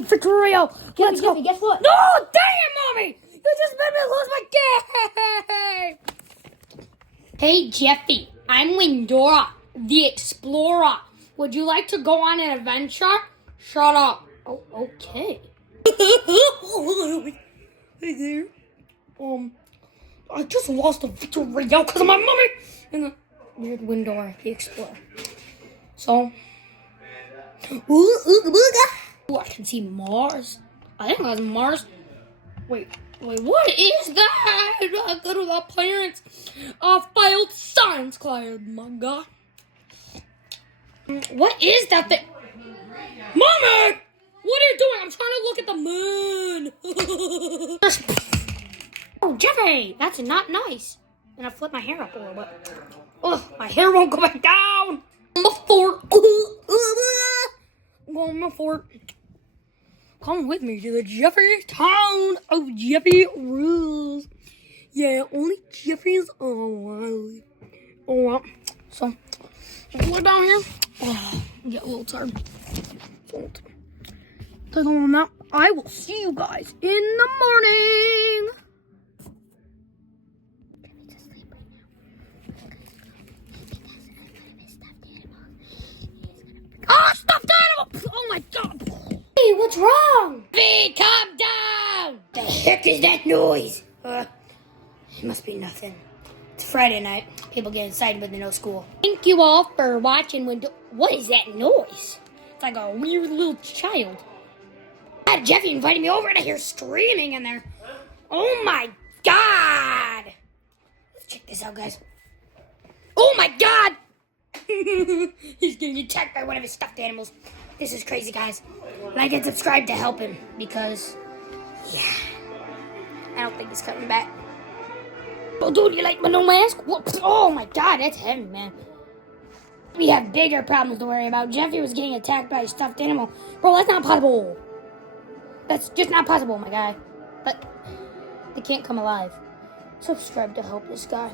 Victoria, let's go. Jeffy, guess what? No, damn, Mommy! You just made me lose my game! Hey, Jeffy, I'm Windora, the Explorer. Would you like to go on an adventure? Shut up. Oh, okay. Hey there. I just lost a Victoria because of my mommy and the weird Windora, the Explorer. So, I can see Mars. I think that's Mars. Wait, what is that? I go to the parents. Failed science class, my God. What is that thing? Mommy! What are you doing? I'm trying to look at the moon. Oh, Jeffy, that's not nice. And I flip my hair up a little bit. Oh, my hair won't go back down. I'm a fort. I'm going to my fort. Come with me to the Jeffy town of Jeffy rules. Yeah, only Jeffy's allowed. Oh, well. So, we're down here. Oh, get a little tired. Other than that, I will see you guys in the morning. Oh, stuffed animal! Oh my God! Hey, what's wrong? Hey, calm down! The heck is that noise? It must be nothing. It's Friday night. People get excited when they know school. Thank you all for watching. What is that noise? It's like a weird little child. Jeffy invited me over and I hear screaming in there. Oh my God! Let's check this out, guys. Oh my God! He's getting attacked by one of his stuffed animals. This is crazy, guys. Like and subscribe to help him because, yeah, I don't think he's coming back. Oh, dude, you like my no mask? Oh my God, that's heavy, man. We have bigger problems to worry about. Jeffy was getting attacked by a stuffed animal. Bro, that's not possible. That's just not possible, my guy. But they can't come alive. Subscribe to help this guy.